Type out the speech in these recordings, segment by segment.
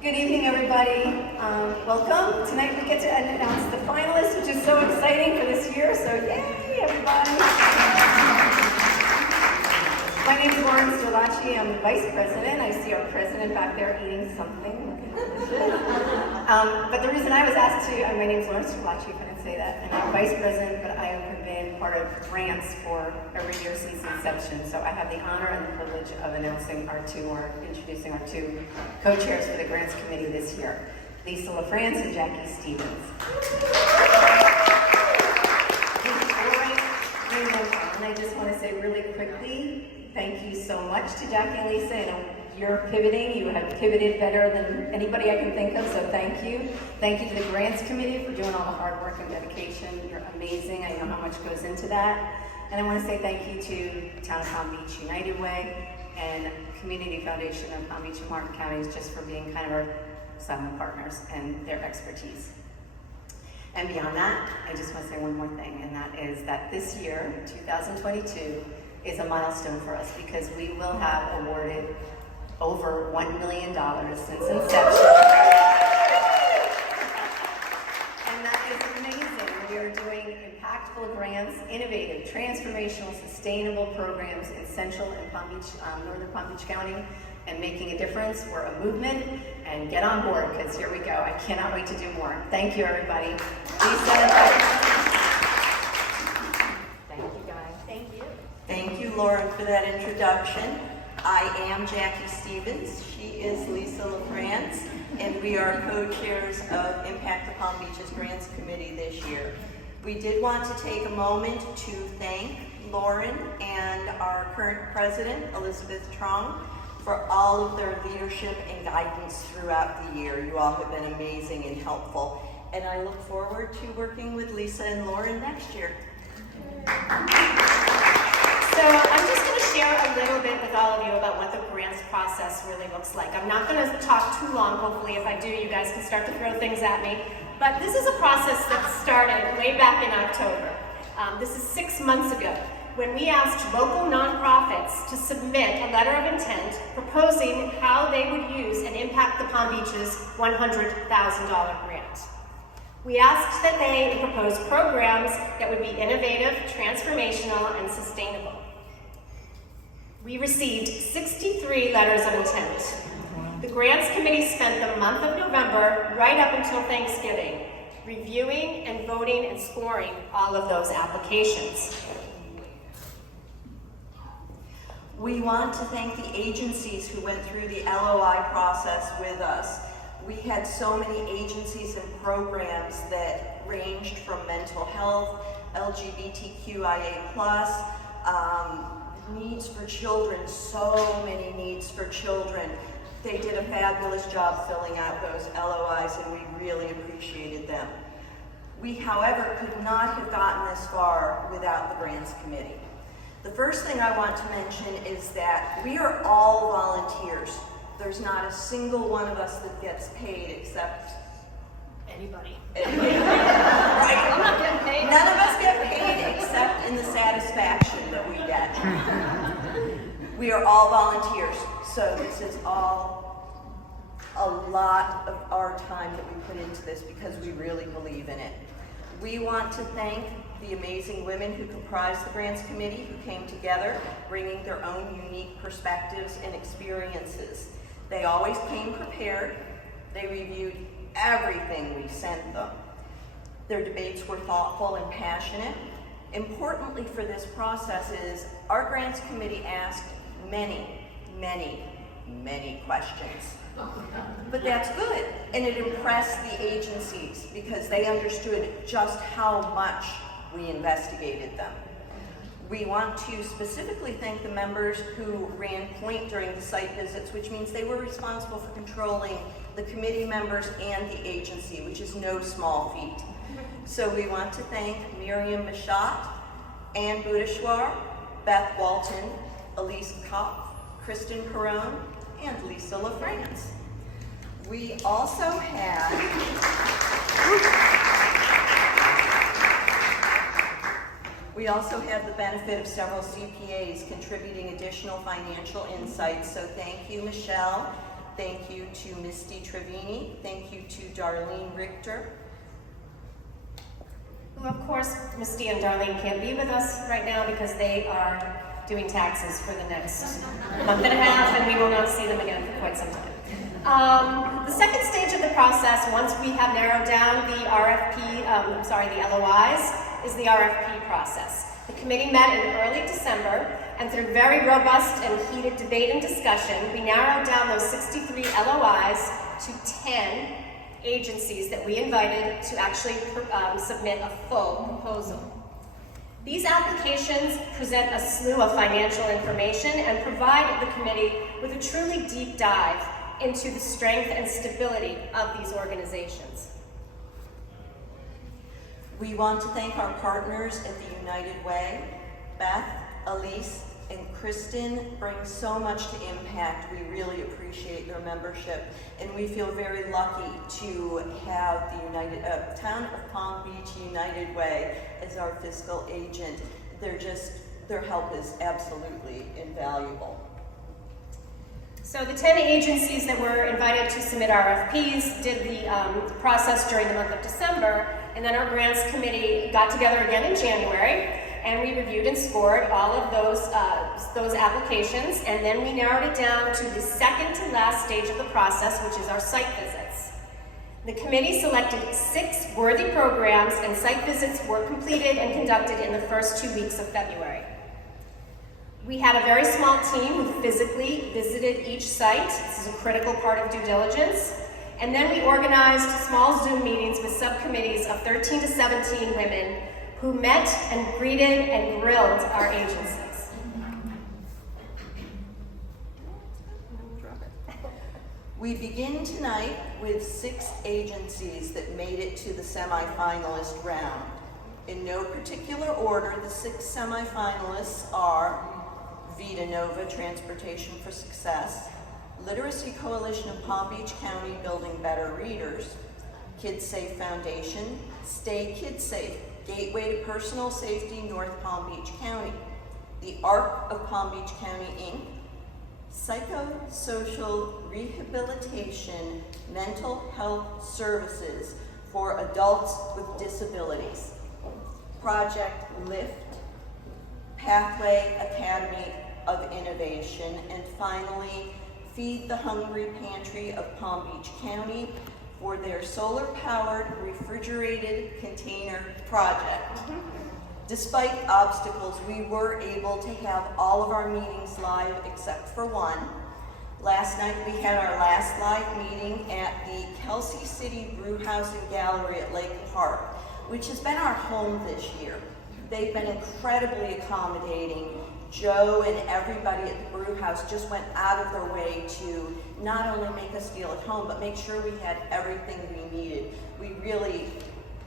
Good evening, everybody. Welcome. Tonight we get to announce the finalists, which is so exciting for this year, so yay, everybody. My name is Lauren Sterlacci. I'm the Vice President. I see our President back there eating something. But the reason I was asked to, my name is Lauren Sterlacci, if I didn't say that, and I'm Vice President, but I have been part of grants for every year since inception, so I have the honor and the privilege of introducing our two co-chairs for the Grants Committee this year, Lisa LaFrance and Jackie Stevens. And I just want to say really quickly, thank you so much to Jackie and Lisa. I know you're pivoting. You have pivoted better than anybody I can think of, so thank you. Thank you to the Grants Committee for doing all the hard work and dedication. You're amazing. I know how much goes into that. And I want to say thank you to Town of Palm Beach United Way and Community Foundation of Palm Beach and Martin Counties just for being kind of our silent partners and their expertise. And beyond that, I just want to say one more thing, and that is that this year, 2022, is a milestone for us because we will have awarded over $1 million since inception. And that is amazing. We are doing impactful grants, innovative, transformational, sustainable programs in Central and Palm Beach, Northern Palm Beach County, and making a difference. We're a movement, and get on board, because here we go. I cannot wait to do more. Thank you, everybody. Lisa. Thank you, guys. Thank you. Thank you, Lauren, for that introduction. I am Jackie Stevens. She is Lisa LaFrance, and we are co-chairs of Impact the Palm Beaches Grants Committee this year. We did want to take a moment to thank Lauren and our current president, Elizabeth Trong, for all of their leadership and guidance throughout the year. You all have been amazing and helpful, and I look forward to working with Lisa and Lauren next year. So I'm just going to share a little bit with all of you about what the grants process really looks like. I'm not going to talk too long. Hopefully, if I do, you guys can start to throw things at me. But this is a process that started way back in October. This is 6 months ago, when we asked local nonprofits to submit a letter of intent proposing how they would use and impact the Palm Beaches $100,000 grant. We asked that they propose programs that would be innovative, transformational, and sustainable. We received 63 letters of intent. The Grants Committee spent the month of November, right up until Thanksgiving, reviewing and voting and scoring all of those applications. We want to thank the agencies who went through the LOI process with us. We had so many agencies and programs that ranged from mental health, LGBTQIA+, needs for children, so many needs for children. They did a fabulous job filling out those LOIs, and we really appreciated them. We, however, could not have gotten this far without the Grants Committee. The first thing I want to mention is that we are all volunteers. There's not a single one of us that gets paid except Anybody. Right. I'm not getting paid. None of us get paid except in the satisfaction that we get. We are all volunteers, so this is all a lot of our time that we put into this because we really believe in it. We want to thank the amazing women who comprise the Grants Committee who came together, bringing their own unique perspectives and experiences. They always came prepared. They reviewed everything we sent them. Their debates were thoughtful and passionate. Importantly for this process is our Grants Committee asked many, many, many questions. But that's good, and it impressed the agencies because they understood just how much we investigated them. We want to specifically thank the members who ran point during the site visits, which means they were responsible for controlling the committee members and the agency, which is no small feat. So we want to thank Miriam Mishat, Ann Budeshwar, Beth Walton, Elise Kopp, Kristen Perrone, and Lisa LaFrance. We also had the benefit of several CPAs contributing additional financial insights. So thank you, Michelle, Thank you to Misty Trevini. Thank you to Darlene Richter. Well, of course, Misty and Darlene can't be with us right now because they are doing taxes for the next month and a half, and we will not see them again for quite some time. The second stage of the process, once we have narrowed down the the LOIs, is the RFP process. The committee met in early December, and through very robust and heated debate and discussion, we narrowed down those 63 LOIs to 10 agencies that we invited to actually submit a full proposal. These applications present a slew of financial information and provide the committee with a truly deep dive into the strength and stability of these organizations. We want to thank our partners at the United Way. Beth, Elise, and Kristen bring so much to impact. We really appreciate their membership, and we feel very lucky to have the Town of Palm Beach United Way as our fiscal agent. Their help is absolutely invaluable. So the 10 agencies that were invited to submit RFPs did the process during the month of December, and then our grants committee got together again in January, and we reviewed and scored all of those applications, and then we narrowed it down to the second to last stage of the process, which is our site visits. The committee selected 6 worthy programs, and site visits were completed and conducted in the first 2 weeks of February. We had a very small team who physically visited each site. This is a critical part of due diligence. And then we organized small Zoom meetings with subcommittees of 13 to 17 women who met and greeted and grilled our agencies. We begin tonight with 6 agencies that made it to the semifinalist round. In no particular order, the 6 semifinalists are Vita Nova Transportation for Success, Literacy Coalition of Palm Beach County Building Better Readers, Kids Safe Foundation, Stay Kids Safe, Gateway to Personal Safety, North Palm Beach County, the ARC of Palm Beach County, Inc., Psychosocial Rehabilitation Mental Health Services for Adults with Disabilities, Project LIFT, Pathway Academy of Innovation, and finally, Feed the Hungry Pantry of Palm Beach County for their solar-powered refrigerated container project. Despite obstacles, we were able to have all of our meetings live except for one. Last night we had our last live meeting at the Kelsey City Brew House and Gallery at Lake Park, which has been our home this year. They've been incredibly accommodating. Joe and everybody at the brew house just went out of their way to not only make us feel at home, but make sure we had everything we needed. We really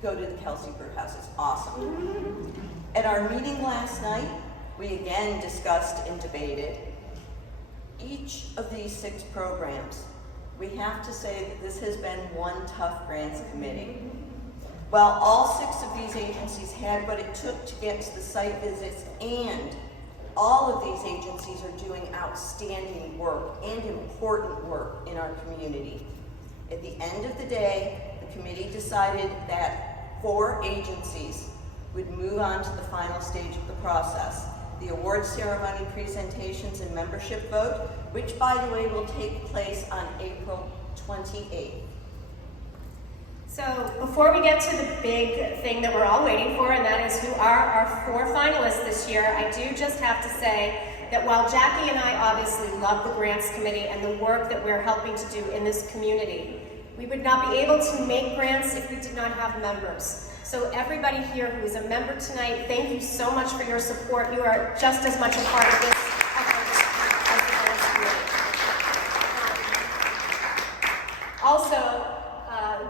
go to the Kelsey Brew House, it's awesome. At our meeting last night, we again discussed and debated each of these 6 programs. We have to say that this has been one tough grants committee. While all 6 of these agencies had what it took to get to the site visits, and all of these agencies are doing outstanding work and important work in our community. At the end of the day, the committee decided that 4 agencies would move on to the final stage of the process, the award ceremony, presentations, and membership vote, which, by the way, will take place on April 28th. So before we get to the big thing that we're all waiting for, and that is who are our 4 finalists this year, I do just have to say that while Jackie and I obviously love the Grants Committee and the work that we're helping to do in this community, we would not be able to make grants if we did not have members. So everybody here who is a member tonight, thank you so much for your support. You are just as much a part of this effort as the Grants Committee. Also,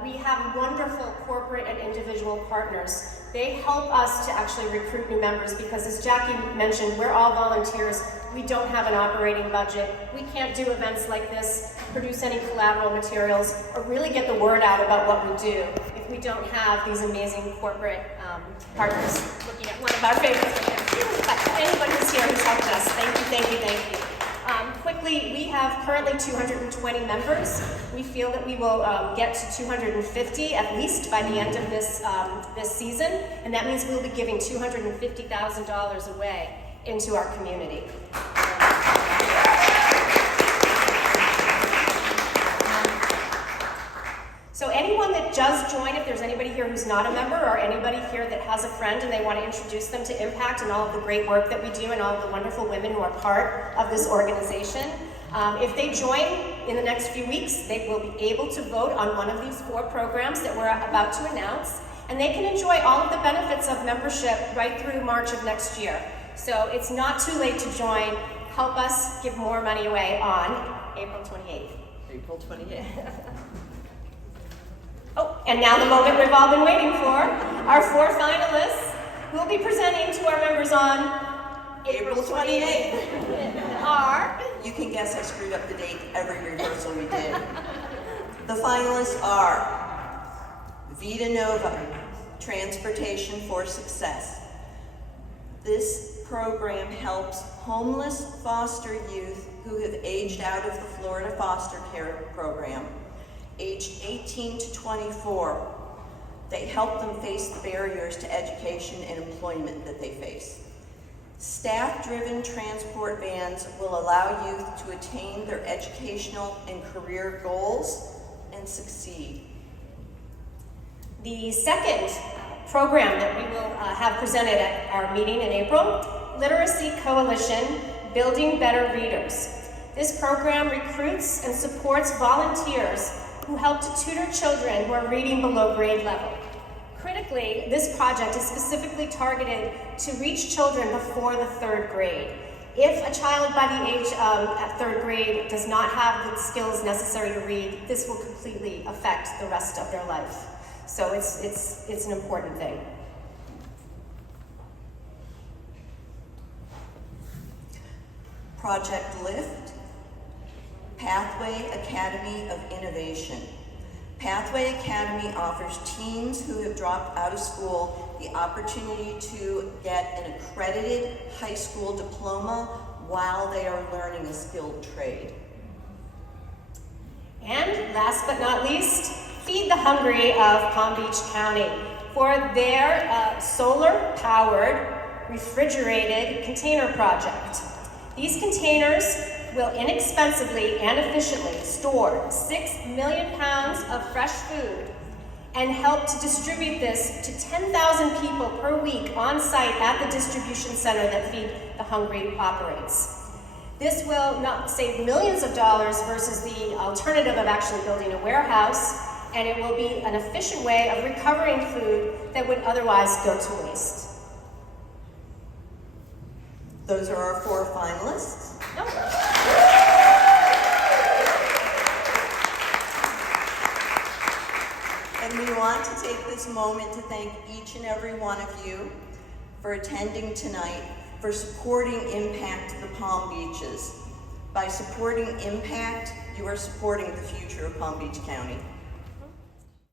we have wonderful corporate and individual partners. They help us to actually recruit new members because, as Jackie mentioned, we're all volunteers. We don't have an operating budget. We can't do events like this, produce any collateral materials, or really get the word out about what we do if we don't have these amazing corporate partners. Looking at one of our favorites right there. But anyone who's here who's helped us, thank you, thank you, thank you. Quickly, we have currently 220 members. We feel that we will get to 250 at least by the end of this season, and that means we'll be giving $250,000 away into our community. So anyone that does join, if there's anybody here who's not a member or anybody here that has a friend and they want to introduce them to Impact and all of the great work that we do and all of the wonderful women who are part of this organization, if they join in the next few weeks, they will be able to vote on one of these 4 programs that we're about to announce, and they can enjoy all of the benefits of membership right through March of next year. So it's not too late to join. Help us give more money away on April 28th. April 28th. Oh, and now the moment we've all been waiting for. Our 4 finalists will be presenting to our members on April 28th. Are... You can guess I screwed up the date every rehearsal we did. The finalists are Vita Nova, Transportation for Success. This program helps homeless foster youth who have aged out of the Florida foster care program, aged 18 to 24. They help them face the barriers to education and employment that they face. Staff-driven transport vans will allow youth to attain their educational and career goals and succeed. The second program that we will have presented at our meeting in April, Literacy Coalition, Building Better Readers. This program recruits and supports volunteers who help to tutor children who are reading below grade level. Critically, this project is specifically targeted to reach children before the 3rd grade. If a child by the age of 3rd grade does not have the skills necessary to read, this will completely affect the rest of their life. So it's an important thing. Project Lift, Pathway Academy of Innovation. Pathway Academy offers teens who have dropped out of school the opportunity to get an accredited high school diploma while they are learning a skilled trade. And last but not least, Feed the Hungry of Palm Beach County for their solar-powered refrigerated container project. These containers will inexpensively and efficiently store 6 million pounds of fresh food and help to distribute this to 10,000 people per week on site at the distribution center that Feed the Hungry operates. This will not save millions of dollars versus the alternative of actually building a warehouse, and it will be an efficient way of recovering food that would otherwise go to waste. Those are our 4 finalists. And we want to take this moment to thank each and every one of you for attending tonight, for supporting Impact the Palm Beaches. By supporting Impact, you are supporting the future of Palm Beach County.